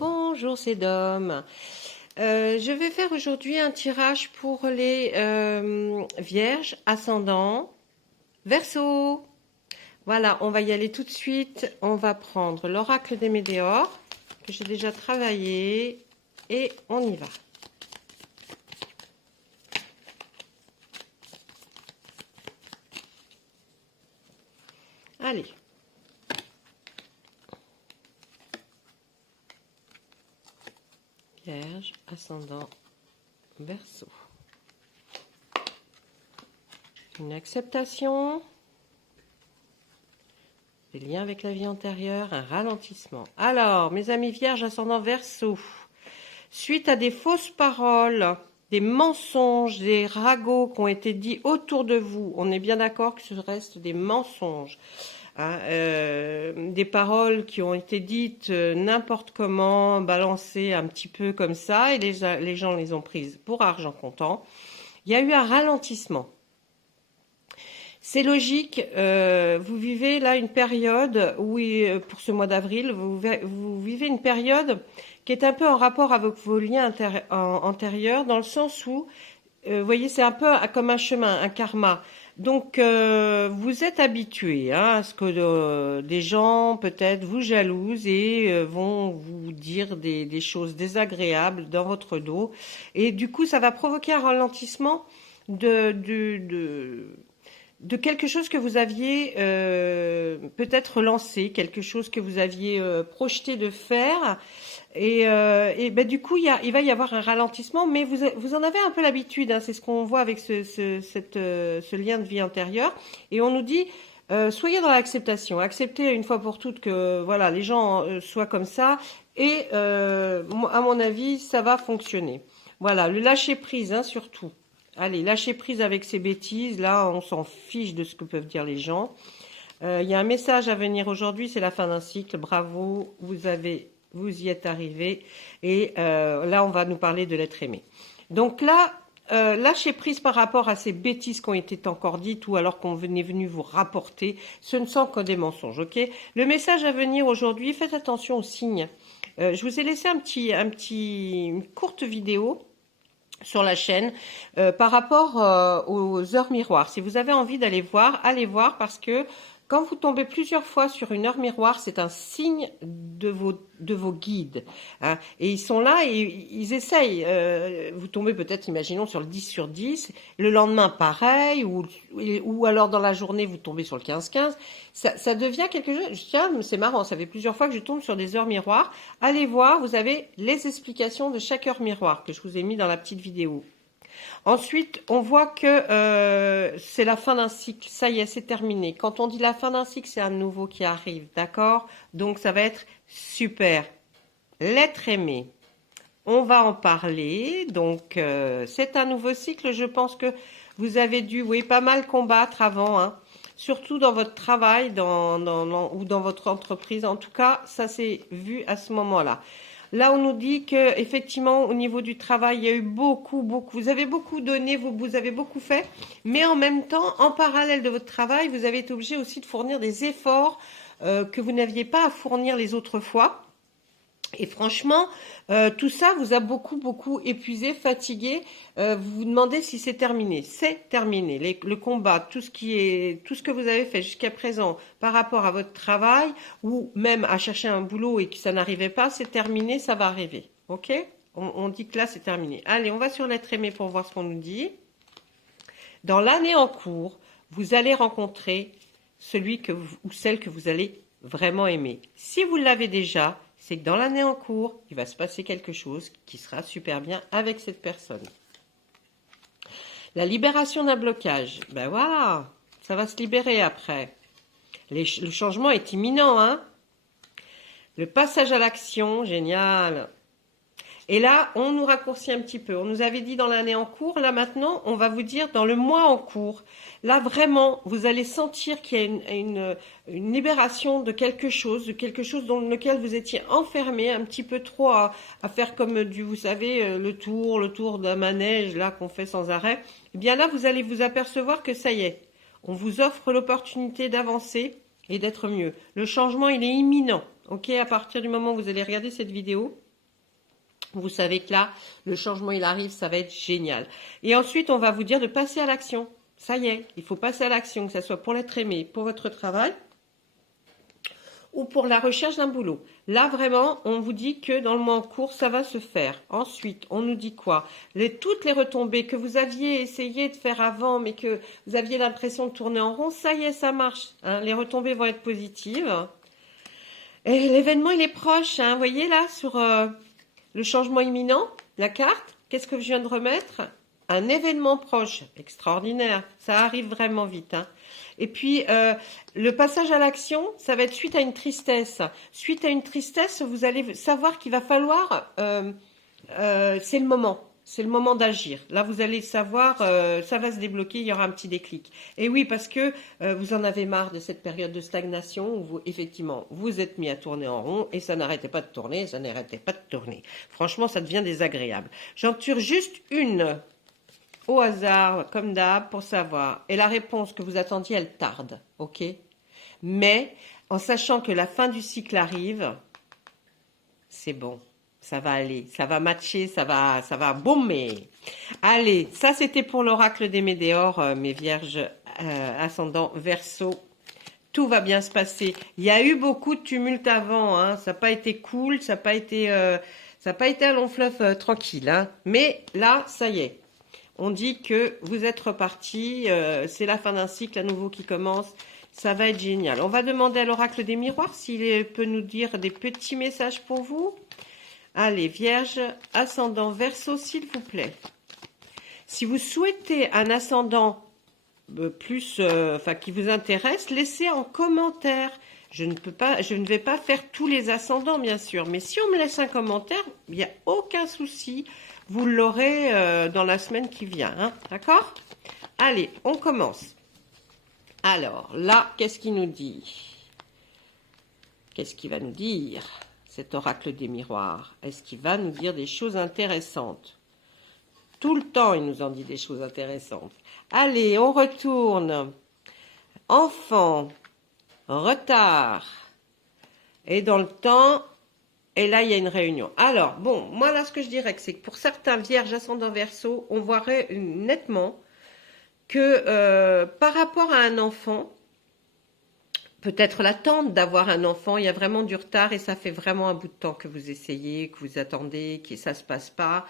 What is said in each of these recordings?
bonjour, c'est Dom. Je vais faire aujourd'hui un tirage pour les vierges, ascendant, Verseau. Voilà, on va y aller tout de suite. On va prendre l'oracle des météores, que j'ai déjà travaillé, et on y va. Allez. Vierge, ascendant, Verseau. Une acceptation, des liens avec la vie antérieure, un ralentissement. Alors, mes amis vierges, ascendant, Verseau, suite à des fausses paroles, des mensonges, des ragots qui ont été dits autour de vous, on est bien d'accord que ce reste des mensonges. Des paroles qui ont été dites n'importe comment, balancées un petit peu comme ça, et les gens les ont prises pour argent comptant. Il y a eu un ralentissement. C'est logique, vous vivez là une période où, pour ce mois d'avril, vous vivez une période qui est un peu en rapport avec vos liens antérieurs, dans le sens où, vous voyez, c'est un peu comme un chemin, un karma. Donc, vous êtes habitué à ce que des gens peut-être vous jalousent et vont vous dire des choses désagréables dans votre dos. Et du coup, ça va provoquer un ralentissement de quelque chose que vous aviez peut-être lancé, quelque chose que vous aviez projeté de faire. Et ben, du coup, il va y avoir un ralentissement, mais vous en avez un peu l'habitude. Hein, c'est ce qu'on voit avec ce lien de vie intérieure. Et on nous dit, soyez dans l'acceptation. Acceptez une fois pour toutes que voilà, les gens soient comme ça. Et à mon avis, ça va fonctionner. Voilà, le lâcher prise, hein, surtout. Allez, lâchez prise avec ces bêtises. Là, on s'en fiche de ce que peuvent dire les gens. Il y a un message à venir aujourd'hui, c'est la fin d'un cycle. Bravo, vous y êtes arrivé. Et là, on va nous parler de l'être aimé. Donc là, lâchez prise par rapport à ces bêtises qui ont été encore dites ou alors qu'on est venu vous rapporter. Ce ne sont que des mensonges, ok? Le message à venir aujourd'hui, faites attention aux signes. Je vous ai laissé une courte vidéo sur la chaîne par rapport aux heures miroirs. Si vous avez envie d'aller voir, allez voir, parce que quand vous tombez plusieurs fois sur une heure miroir, c'est un signe de vos guides. Hein. Et ils sont là et ils essayent. Vous tombez peut-être, imaginons, sur le 10 sur 10. Le lendemain, pareil. Ou alors dans la journée, vous tombez sur le 15-15. Ça devient quelque chose... Tiens, c'est marrant, ça fait plusieurs fois que je tombe sur des heures miroirs. Allez voir, vous avez les explications de chaque heure miroir que je vous ai mis dans la petite vidéo. Ensuite, on voit que c'est la fin d'un cycle. Ça y est, c'est terminé. Quand on dit la fin d'un cycle, c'est un nouveau qui arrive, d'accord? Donc, ça va être super. L'être aimé, on va en parler. Donc, c'est un nouveau cycle. Je pense que vous avez dû, oui, pas mal combattre avant, hein. Surtout dans votre travail ou dans votre entreprise. En tout cas, ça s'est vu à ce moment-là. Là, on nous dit que effectivement, au niveau du travail, il y a eu beaucoup. Vous avez beaucoup donné, vous avez beaucoup fait, mais en même temps, en parallèle de votre travail, vous avez été obligé aussi de fournir des efforts que vous n'aviez pas à fournir les autres fois. Et franchement, tout ça vous a beaucoup épuisé, fatigué. Vous vous demandez si c'est terminé. C'est terminé. Le combat, tout ce que vous avez fait jusqu'à présent par rapport à votre travail ou même à chercher un boulot et que ça n'arrivait pas, c'est terminé, ça va arriver. Ok? On dit que là, c'est terminé. Allez, on va sur l'être aimé pour voir ce qu'on nous dit. Dans l'année en cours, vous allez rencontrer celui ou celle que vous allez vraiment aimer. Si vous l'avez déjà, c'est que dans l'année en cours, il va se passer quelque chose qui sera super bien avec cette personne. La libération d'un blocage, ben voilà, ça va se libérer après. Le changement est imminent, hein. Le passage à l'action, génial. Et là, on nous raccourcit un petit peu. On nous avait dit dans l'année en cours. Là, maintenant, on va vous dire dans le mois en cours. Là, vraiment, vous allez sentir qu'il y a une libération de quelque chose dans lequel vous étiez enfermé un petit peu trop à faire comme vous savez, le tour d'un manège, là, qu'on fait sans arrêt. Eh bien là, vous allez vous apercevoir que ça y est. On vous offre l'opportunité d'avancer et d'être mieux. Le changement, il est imminent. Ok, à partir du moment où vous allez regarder cette vidéo, Vous savez que là, le changement, il arrive, ça va être génial. Et ensuite, on va vous dire de passer à l'action. Ça y est, il faut passer à l'action, que ce soit pour l'être aimé, pour votre travail ou pour la recherche d'un boulot. Là, vraiment, on vous dit que dans le mois en cours, ça va se faire. Ensuite, on nous dit quoi? Toutes les retombées que vous aviez essayé de faire avant, mais que vous aviez l'impression de tourner en rond, ça y est, ça marche. Hein, les retombées vont être positives. Et l'événement, il est proche. Hein, vous voyez là, sur le changement imminent, la carte, qu'est-ce que je viens de remettre? Un événement proche, extraordinaire. Ça arrive vraiment vite. Hein. Et puis, le passage à l'action, ça va être suite à une tristesse. Suite à une tristesse, vous allez savoir qu'il va falloir... c'est le moment. C'est le moment d'agir. Là, vous allez savoir, ça va se débloquer, il y aura un petit déclic. Et oui, parce que vous en avez marre de cette période de stagnation où vous, effectivement, vous êtes mis à tourner en rond et ça n'arrêtait pas de tourner, ça n'arrêtait pas de tourner. Franchement, ça devient désagréable. J'en tire juste une au hasard, comme d'hab, pour savoir. Et la réponse que vous attendiez, elle tarde, ok? Mais en sachant que la fin du cycle arrive, c'est bon. Ça va aller, ça va matcher, ça va boomer. Allez, ça c'était pour l'oracle des Médéors, mes vierges ascendant Verseau. Tout va bien se passer. Il y a eu beaucoup de tumulte avant, hein. Ça n'a pas été cool, ça n'a pas été un long fleuve tranquille. Hein. Mais là, ça y est. On dit que vous êtes reparti, c'est la fin d'un cycle à nouveau qui commence. Ça va être génial. On va demander à l'oracle des miroirs s'il peut nous dire des petits messages pour vous. Allez, Vierge, ascendant Verseau, s'il vous plaît. Si vous souhaitez un ascendant plus, qui vous intéresse, laissez en commentaire. Je ne vais pas faire tous les ascendants, bien sûr, mais si on me laisse un commentaire, il n'y a aucun souci. Vous l'aurez dans la semaine qui vient, hein, d'accord? Allez, on commence. Alors, là, qu'est-ce qu'il nous dit? Qu'est-ce qu'il va nous dire? Cet oracle des miroirs, est-ce qu'il va nous dire des choses intéressantes? Tout le temps, il nous en dit des choses intéressantes. Allez, on retourne. Enfant, retard. Et dans le temps, et là, il y a une réunion. Alors, bon, moi, là, ce que je dirais, c'est que pour certains vierges ascendant Verseau, on voirait nettement que par rapport à un enfant, peut-être l'attente d'avoir un enfant, il y a vraiment du retard et ça fait vraiment un bout de temps que vous essayez, que vous attendez, que ça se passe pas.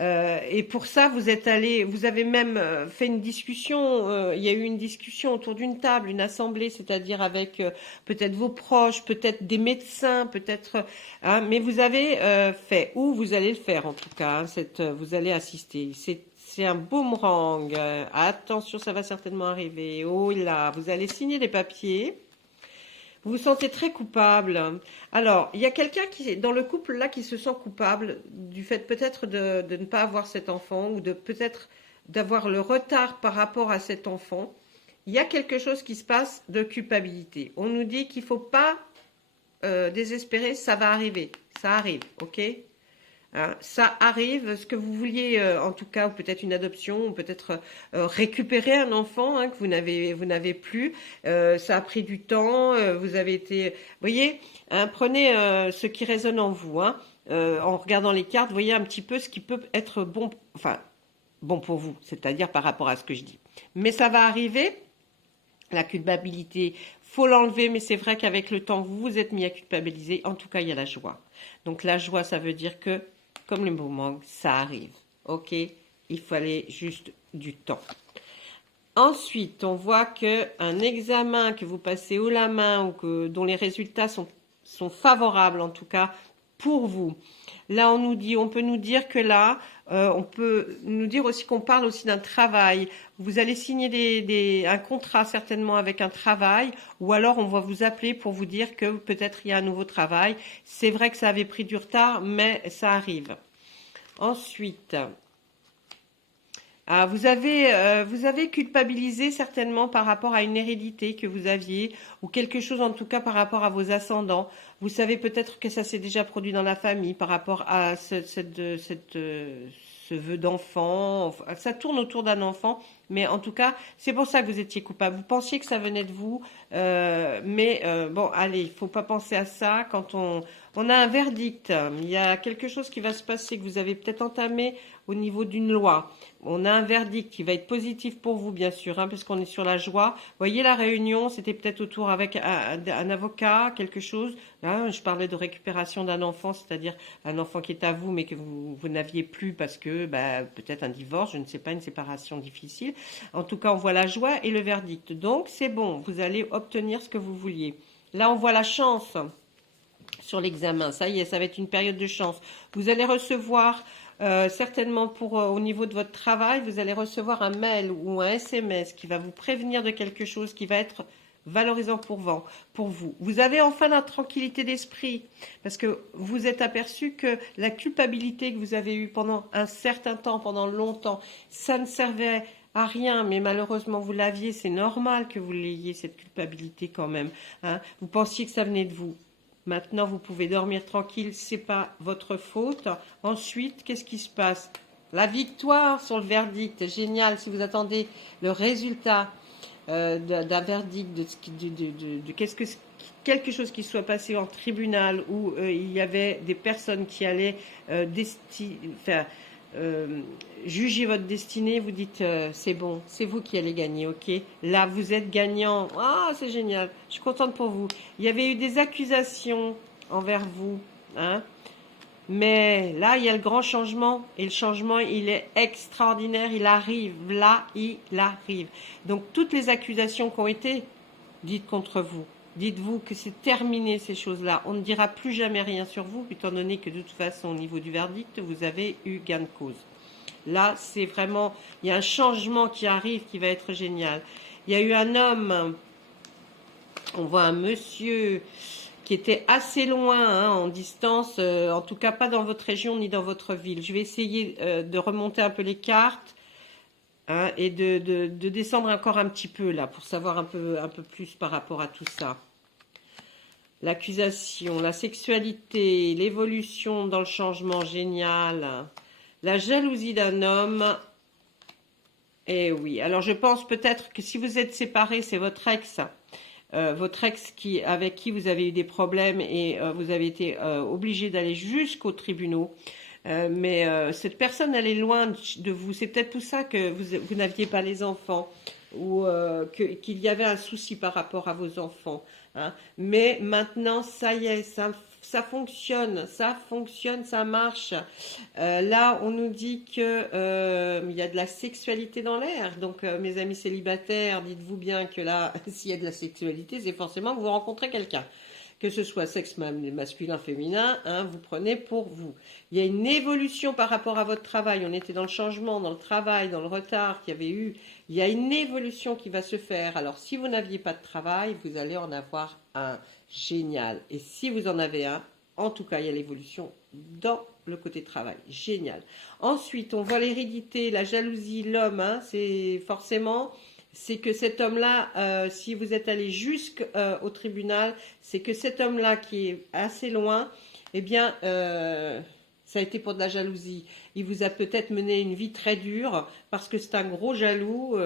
Et pour ça, vous avez même fait une discussion. Il y a eu une discussion autour d'une table, une assemblée, c'est-à-dire avec peut-être vos proches, peut-être des médecins, peut-être. Hein, mais vous avez fait, ou vous allez le faire en tout cas. Hein, vous allez assister. C'est un boomerang. Attention, ça va certainement arriver. Oh là, vous allez signer des papiers. Vous vous sentez très coupable. Alors, il y a quelqu'un qui, dans le couple là, qui se sent coupable du fait peut-être de ne pas avoir cet enfant ou de peut-être d'avoir le retard par rapport à cet enfant. Il y a quelque chose qui se passe de culpabilité. On nous dit qu'il ne faut pas désespérer, ça va arriver. Ça arrive, ok? Hein, ça arrive, ce que vous vouliez, en tout cas, ou peut-être une adoption, ou peut-être récupérer un enfant hein, que vous n'avez plus. Ça a pris du temps. Vous avez été, voyez, hein, prenez ce qui résonne en vous. Hein, en regardant les cartes, voyez un petit peu ce qui peut être bon, enfin bon pour vous, c'est-à-dire par rapport à ce que je dis. Mais ça va arriver. La culpabilité, faut l'enlever, mais c'est vrai qu'avec le temps, vous vous êtes mis à culpabiliser. En tout cas, il y a la joie. Donc la joie, ça veut dire que comme le boomerang, ça arrive. Ok? Il fallait juste du temps. Ensuite, on voit qu'un examen que vous passez haut la main ou dont les résultats sont favorables, en tout cas, pour vous. Là, on peut nous dire que là, on peut nous dire aussi qu'on parle aussi d'un travail. Vous allez signer un contrat certainement avec un travail, ou alors on va vous appeler pour vous dire que peut-être il y a un nouveau travail. C'est vrai que ça avait pris du retard, mais ça arrive. Ensuite, vous avez culpabilisé certainement par rapport à une hérédité que vous aviez, ou quelque chose en tout cas par rapport à vos ascendants. Vous savez peut-être que ça s'est déjà produit dans la famille par rapport à ce vœu d'enfant. Ça tourne autour d'un enfant, mais en tout cas, c'est pour ça que vous étiez coupable. Vous pensiez que ça venait de vous, mais bon, allez, il faut pas penser à ça. Quand on On a un verdict. Il y a quelque chose qui va se passer, que vous avez peut-être entamé au niveau d'une loi. On a un verdict qui va être positif pour vous, bien sûr, hein, parce qu'on est sur la joie. Vous voyez, la réunion, c'était peut-être autour avec un avocat, quelque chose. Là, je parlais de récupération d'un enfant, c'est-à-dire un enfant qui est à vous, mais que vous n'aviez plus parce que bah, peut-être un divorce, je ne sais pas, une séparation difficile. En tout cas, on voit la joie et le verdict. Donc, c'est bon, vous allez obtenir ce que vous vouliez. Là, on voit la chance sur l'examen. Ça y est, ça va être une période de chance. Vous allez recevoir, certainement au niveau de votre travail, vous allez recevoir un mail ou un SMS qui va vous prévenir de quelque chose qui va être valorisant pour vous. Vous avez enfin la tranquillité d'esprit parce que vous êtes aperçu que la culpabilité que vous avez eue pendant un certain temps, pendant longtemps, ça ne servait à rien, mais malheureusement vous l'aviez, c'est normal que vous l'ayez, cette culpabilité quand même. Hein. Vous pensiez que ça venait de vous. Maintenant, vous pouvez dormir tranquille, c'est pas votre faute. Ensuite, qu'est-ce qui se passe? La victoire sur le verdict, génial. Si vous attendez le résultat d'un verdict, quelque chose qui soit passé en tribunal où il y avait des personnes qui allaient juger votre destinée, vous dites c'est bon, c'est vous qui allez gagner, ok? Là, vous êtes gagnant. Ah, c'est génial. Je suis contente pour vous. Il y avait eu des accusations envers vous, hein? Mais là, il y a le grand changement. Et le changement, il est extraordinaire. Il arrive. Là, il arrive. Donc, toutes les accusations qui ont été dites contre vous, dites-vous que c'est terminé ces choses-là. On ne dira plus jamais rien sur vous, étant donné que de toute façon, au niveau du verdict, vous avez eu gain de cause. Là, c'est vraiment, il y a un changement qui arrive qui va être génial. Il y a eu un homme, on voit un monsieur qui était assez loin, hein, en distance, en tout cas pas dans votre région ni dans votre ville. Je vais essayer de remonter un peu les cartes, hein, et de descendre encore un petit peu là pour savoir un peu plus par rapport à tout ça. L'accusation, la sexualité, l'évolution dans le changement, génial. La jalousie d'un homme. Eh oui, alors je pense peut-être que si vous êtes séparés, c'est votre ex. Votre ex avec qui vous avez eu des problèmes et vous avez été obligé d'aller jusqu'aux tribunaux. Mais cette personne, elle est loin de vous. C'est peut-être pour ça que vous n'aviez pas les enfants ou qu'il y avait un souci par rapport à vos enfants. Hein. Mais maintenant, ça y est, ça fonctionne, ça marche. Là, on nous dit que il y a de la sexualité dans l'air. Donc, mes amis célibataires, dites-vous bien que là, s'il y a de la sexualité, c'est forcément que vous rencontrez quelqu'un. Que ce soit sexe masculin, féminin, hein, vous prenez pour vous. Il y a une évolution par rapport à votre travail. On était dans le changement, dans le travail, dans le retard qu'il y avait eu. Il y a une évolution qui va se faire. Alors, si vous n'aviez pas de travail, vous allez en avoir un. Génial. Et si vous en avez un, en tout cas, il y a l'évolution dans le côté travail. Génial. Ensuite, on voit l'hérédité, la jalousie, l'homme. Hein, c'est forcément, c'est que cet homme-là, si vous êtes allé jusqu'au tribunal, c'est que cet homme-là qui est assez loin, eh bien, ça a été pour de la jalousie. Il vous a peut-être mené une vie très dure parce que c'est un gros jaloux.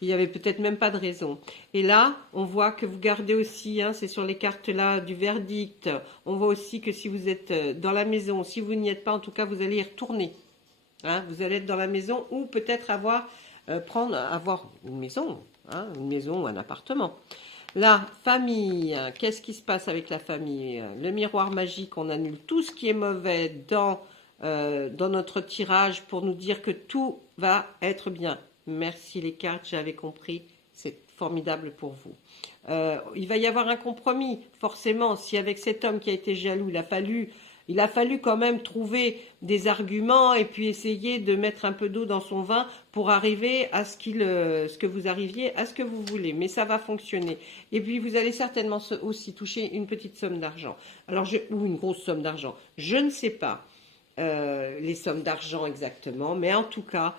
Il n'y avait peut-être même pas de raison. Et là, on voit que vous gardez aussi, hein, c'est sur les cartes là du verdict, on voit aussi que si vous êtes dans la maison, si vous n'y êtes pas, en tout cas, vous allez y retourner. Hein, vous allez être dans la maison ou peut-être avoir une maison, hein, une maison ou un appartement. La famille, qu'est-ce qui se passe avec la famille? Le miroir magique, on annule tout ce qui est mauvais dans notre tirage pour nous dire que tout va être bien. Merci les cartes, j'avais compris, c'est formidable pour vous. Il va y avoir un compromis, forcément, si avec cet homme qui a été jaloux, il a fallu quand même trouver des arguments et puis essayer de mettre un peu d'eau dans son vin pour arriver à ce que vous arriviez à ce que vous voulez. Mais ça va fonctionner. Et puis vous allez certainement aussi toucher une petite somme d'argent. Ou une grosse somme d'argent. Je ne sais pas les sommes d'argent exactement, mais en tout cas,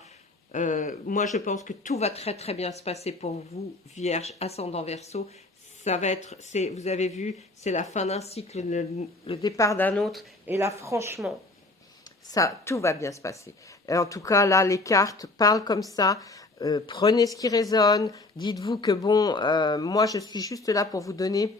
moi je pense que tout va très très bien se passer pour vous, Vierge, ascendant Verseau. Ça va être, vous avez vu, c'est la fin d'un cycle, le départ d'un autre. Et là, franchement, tout va bien se passer. Et en tout cas, là, les cartes parlent comme ça. Prenez ce qui résonne. Dites-vous que bon, moi, je suis juste là pour vous donner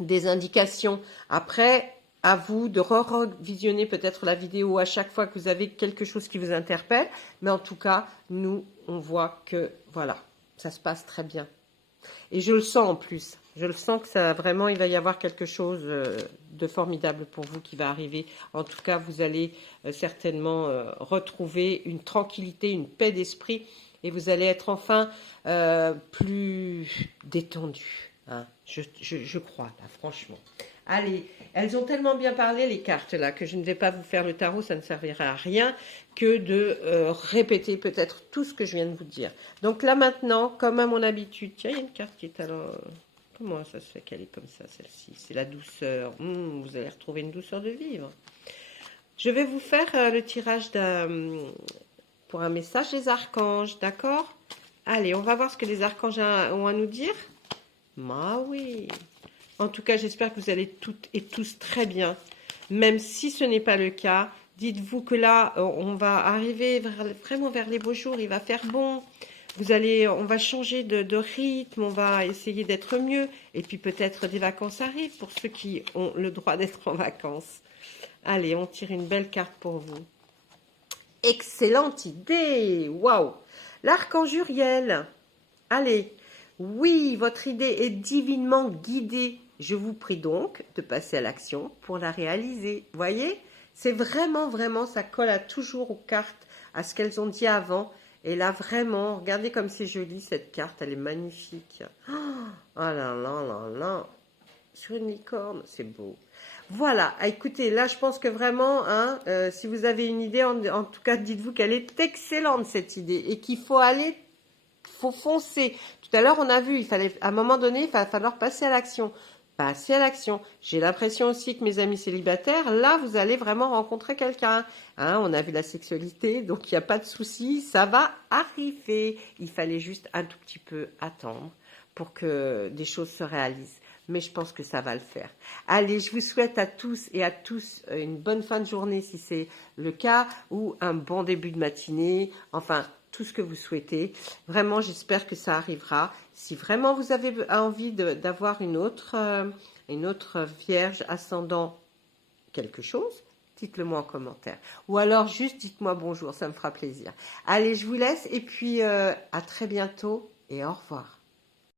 des indications. Après, à vous de revisionner peut-être la vidéo à chaque fois que vous avez quelque chose qui vous interpelle. Mais en tout cas, nous, on voit que, voilà, ça se passe très bien. Et je le sens en plus. Je le sens que ça vraiment, il va y avoir quelque chose de formidable pour vous qui va arriver. En tout cas, vous allez certainement retrouver une tranquillité, une paix d'esprit. Et vous allez être enfin plus détendu. Hein. Je crois, là, franchement. Allez, elles ont tellement bien parlé, les cartes, là, que je ne vais pas vous faire le tarot, ça ne servira à rien que de répéter peut-être tout ce que je viens de vous dire. Donc là, maintenant, comme à mon habitude, tiens, il y a une carte qui est alors... Comment ça se fait qu'elle est comme ça, celle-ci? C'est la douceur. Vous allez retrouver une douceur de vivre. Je vais vous faire le tirage pour un message des archanges, d'accord? Allez, on va voir ce que les archanges ont à nous dire. Ah oui. En tout cas, j'espère que vous allez toutes et tous très bien. Même si ce n'est pas le cas, dites-vous que là, on va arriver vraiment vers les beaux jours. Il va faire bon. On va changer de rythme. On va essayer d'être mieux. Et puis peut-être des vacances arrivent pour ceux qui ont le droit d'être en vacances. Allez, on tire une belle carte pour vous. Excellente idée! Waouh! L'archange Uriel. Allez. Oui, votre idée est divinement guidée. Je vous prie donc de passer à l'action pour la réaliser. Voyez, c'est vraiment, ça colle toujours aux cartes, à ce qu'elles ont dit avant. Et là, vraiment, regardez comme c'est joli cette carte, elle est magnifique. Oh là là là là, sur une licorne, c'est beau. Voilà, écoutez, là, je pense que vraiment, hein, si vous avez une idée, en tout cas, dites-vous qu'elle est excellente, cette idée, et qu'il faut aller, faut foncer. Tout à l'heure, on a vu, il fallait, à un moment donné, il va falloir passer à l'action. Passer à l'action. J'ai l'impression aussi que mes amis célibataires, là, vous allez vraiment rencontrer quelqu'un. Hein, on a vu la sexualité, donc il n'y a pas de souci, ça va arriver. Il fallait juste un tout petit peu attendre pour que des choses se réalisent. Mais je pense que ça va le faire. Allez, je vous souhaite à tous et à tous une bonne fin de journée si c'est le cas, ou un bon début de matinée, enfin tout ce que vous souhaitez. Vraiment, j'espère que ça arrivera. Si vraiment vous avez envie d'avoir une autre vierge ascendant quelque chose, dites-le moi en commentaire. Ou alors juste dites-moi bonjour, ça me fera plaisir. Allez, je vous laisse et puis à très bientôt et au revoir.